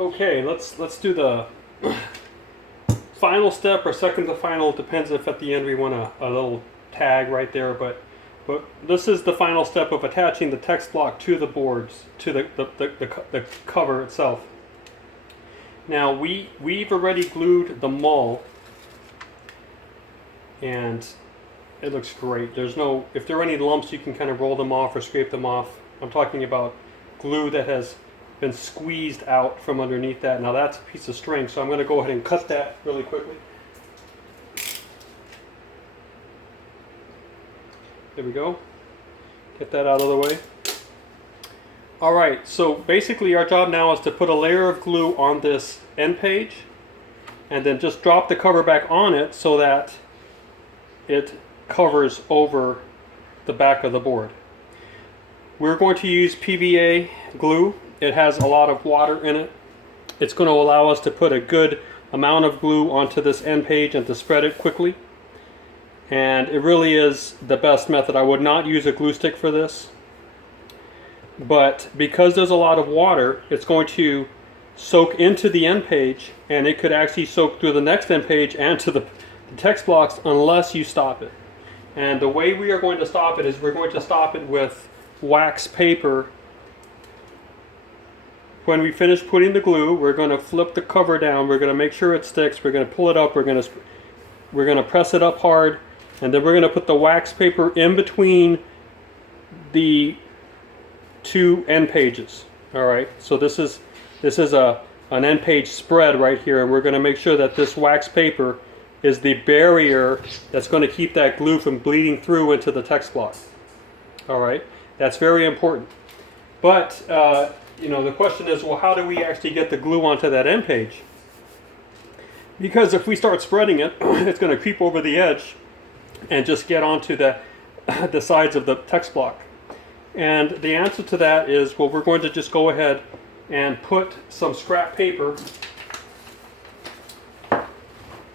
Okay, let's do the final step or second to final. Depends if at the end we want a little tag right there, but this is the final step of attaching the text block to the boards, to the cover itself. Now we've already glued the mull, and it looks great. There's no, if there are any lumps, you can kind of roll them off or scrape them off. I'm talking about glue that has been squeezed out from underneath that. Now that's a piece of string, so I'm going to go ahead and cut that really quickly. There we go. Get that out of the way. Alright, so basically our job now is to put a layer of glue on this end page and then just drop the cover back on it so that it covers over the back of the board. We're going to use PVA glue. It has a lot of water in it. It's going to allow us to put a good amount of glue onto this end page and to spread it quickly. And it really is the best method. I would not use a glue stick for this. But because there's a lot of water, it's going to soak into the end page, and it could actually soak through the next end page and to the text blocks unless you stop it. And the way we are going to stop it is we're going to stop it with wax paper. When we finish putting the glue, we're going to flip the cover down. We're going to make sure it sticks. We're going to pull it up. We're going to press it up hard, and then we're going to put the wax paper in between the two end pages. All right. So this is an end page spread right here, and we're going to make sure that this wax paper is the barrier that's going to keep that glue from bleeding through into the text block. All right. That's very important. But you know, the question is, well, how do we actually get the glue onto that end page? Because if we start spreading it, it's going to creep over the edge and just get onto the sides of the text block. And the answer to that is, well, we're going to just go ahead and put some scrap paper.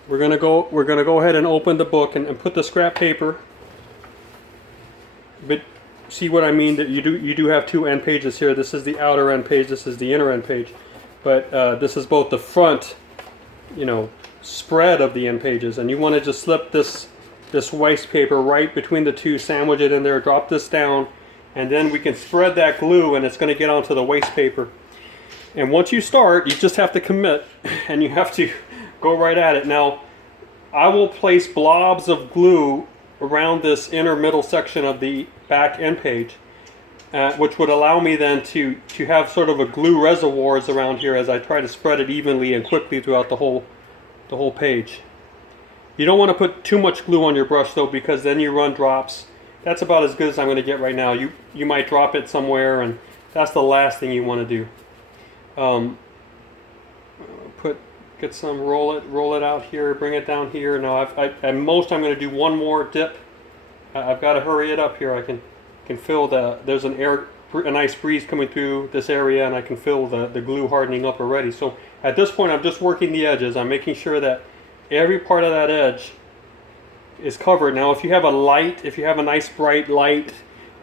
We're going to go ahead and open the book and put the scrap paper. But see what I mean? That you do have two end pages here. This is the outer end page. This is the inner end page. But this is both the front, you know, spread of the end pages, and you want to just slip this waste paper right between the two, sandwich it in there, drop this down, and then we can spread that glue, and it's going to get onto the waste paper. And once you start, you just have to commit, and you have to go right at it. Now, I will place blobs of glue around this inner middle section of the back end page, which would allow me then to have sort of a glue reservoirs around here as I try to spread it evenly and quickly throughout the whole page. You don't want to put too much glue on your brush though, because then you run drops. That's about as good as I'm going to get right now. You might drop it somewhere, and that's the last thing you want to do. Get some, roll it out here, bring it down here. Now at most I'm going to do one more dip. I've got to hurry it up here. I can feel there's a nice breeze coming through this area, and I can feel the glue hardening up already. So at this point I'm just working the edges. I'm making sure that every part of that edge is covered. Now if you have a nice bright light,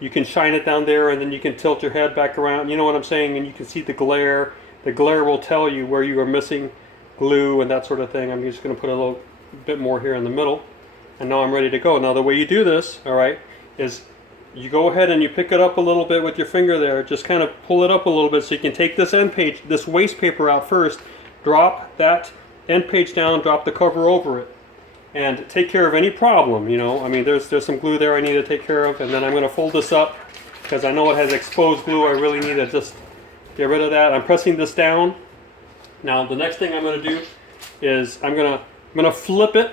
you can shine it down there, and then you can tilt your head back around. You know what I'm saying? And you can see the glare. The glare will tell you where you are missing glue and that sort of thing. I'm just going to put a little bit more here in the middle, and now I'm ready to go. Now the way you do this, all right, is you go ahead and you pick it up a little bit with your finger there. Just kind of pull it up a little bit so you can take this end page, this waste paper out first, drop that end page down, drop the cover over it, and take care of any problem. You know, I mean, there's some glue there I need to take care of, and then I'm going to fold this up because I know it has exposed glue. I really need to just get rid of that. I'm pressing this down. Now the next thing I'm going to do is I'm going to flip it,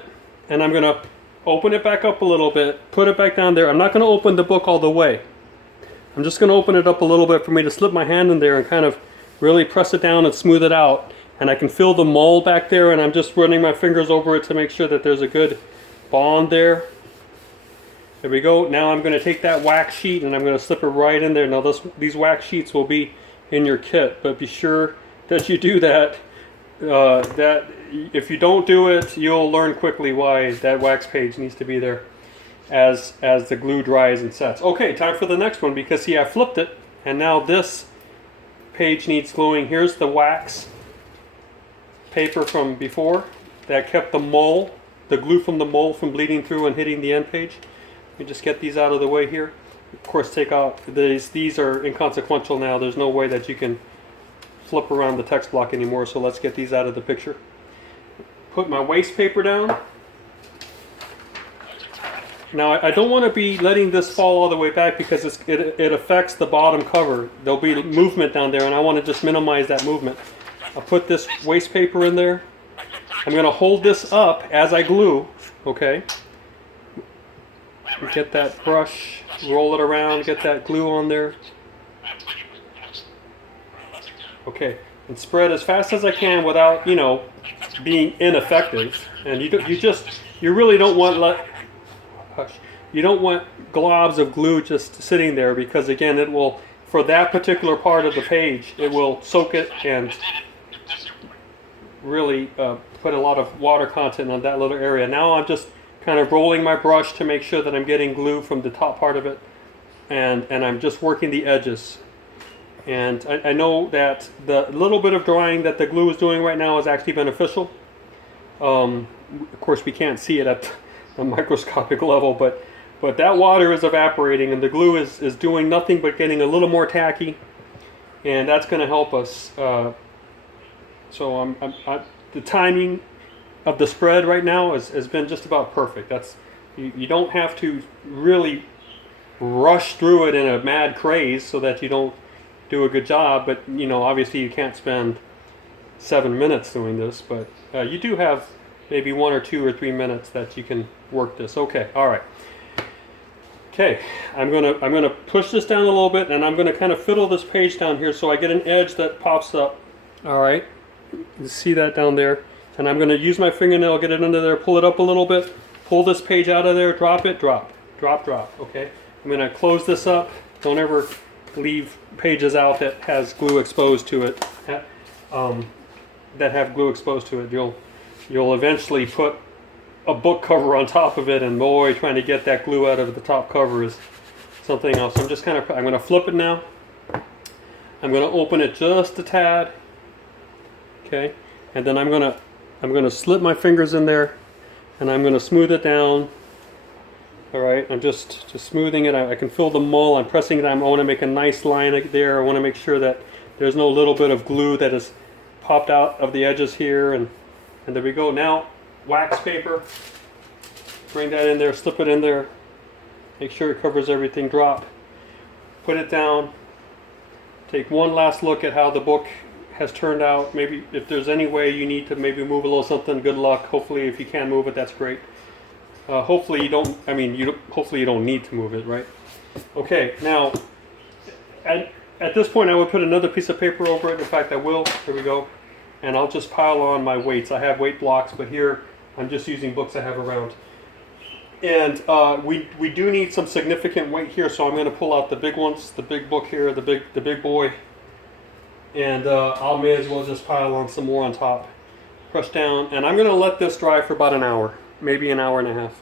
and I'm going to open it back up a little bit, put it back down there. I'm not going to open the book all the way. I'm just going to open it up a little bit for me to slip my hand in there and kind of really press it down and smooth it out. And I can feel the mold back there, and I'm just running my fingers over it to make sure that there's a good bond there. There we go. Now I'm going to take that wax sheet and I'm going to slip it right in there. Now these wax sheets will be in your kit, but be sure that you do that. That if you don't do it, you'll learn quickly why that wax page needs to be there as the glue dries and sets. Okay, time for the next one, because see, I flipped it, and now this page needs gluing. Here's the wax paper from before that kept the mole, the glue from the mole from bleeding through and hitting the end page. You just get these out of the way here. Of course, take out these are inconsequential now. There's no way that you can flip around the text block anymore, so let's get these out of the picture. Put my waste paper down. Now I don't want to be letting this fall all the way back because it affects the bottom cover. There'll be movement down there and I want to just minimize that movement. I'll put this waste paper in there. I'm going to hold this up as I glue, okay? Get that brush, roll it around, get that glue on there. Okay, and spread as fast as I can without, you know, being ineffective. And you really don't want you don't want globs of glue just sitting there because again it will, for that particular part of the page, it will soak it and really put a lot of water content on that little area. Now I'm just kind of rolling my brush to make sure that I'm getting glue from the top part of it, and I'm just working the edges. And I know that the little bit of drying that the glue is doing right now is actually beneficial. Of course we can't see it at a microscopic level, but that water is evaporating and the glue is doing nothing but getting a little more tacky, and that's going to help us. So the timing of the spread right now has been just about perfect. That's you don't have to really rush through it in a mad craze so that you don't do a good job, but you know, obviously you can't spend 7 minutes doing this, but you do have maybe 1 or 2 or 3 minutes that you can work this. Okay, all right. Okay, I'm gonna push this down a little bit, and I'm gonna kind of fiddle this page down here so I get an edge that pops up. All right, you see that down there, and I'm gonna use my fingernail, get it under there, pull it up a little bit, pull this page out of there, drop it, drop, drop, drop. Okay, I'm gonna close this up. Don't ever leave pages out that has glue exposed to it. That have glue exposed to it. You'll eventually put a book cover on top of it, and boy, trying to get that glue out of the top cover is something else. I'm going to flip it now. I'm going to open it just a tad. Okay, and then I'm going to slip my fingers in there, and I'm going to smooth it down. All right, I'm just smoothing it. I can feel the mole. I'm pressing it. I want to make a nice line there. I want to make sure that there's no little bit of glue that is popped out of the edges here, and there we go. Now, wax paper. Bring that in there. Slip it in there. Make sure it covers everything. Drop. Put it down. Take one last look at how the book has turned out. Maybe if there's any way you need to maybe move a little something, good luck. Hopefully, if you can move it, that's great. Hopefully you don't. I mean, hopefully you don't need to move it, right? Okay. Now, at this point, I would put another piece of paper over it. In fact, I will. Here we go. And I'll just pile on my weights. I have weight blocks, but here I'm just using books I have around. And we do need some significant weight here, so I'm going to pull out the big ones, the big book here, the big boy, and I may as well just pile on some more on top. Crush down, and I'm going to let this dry for about an hour, maybe an hour and a half.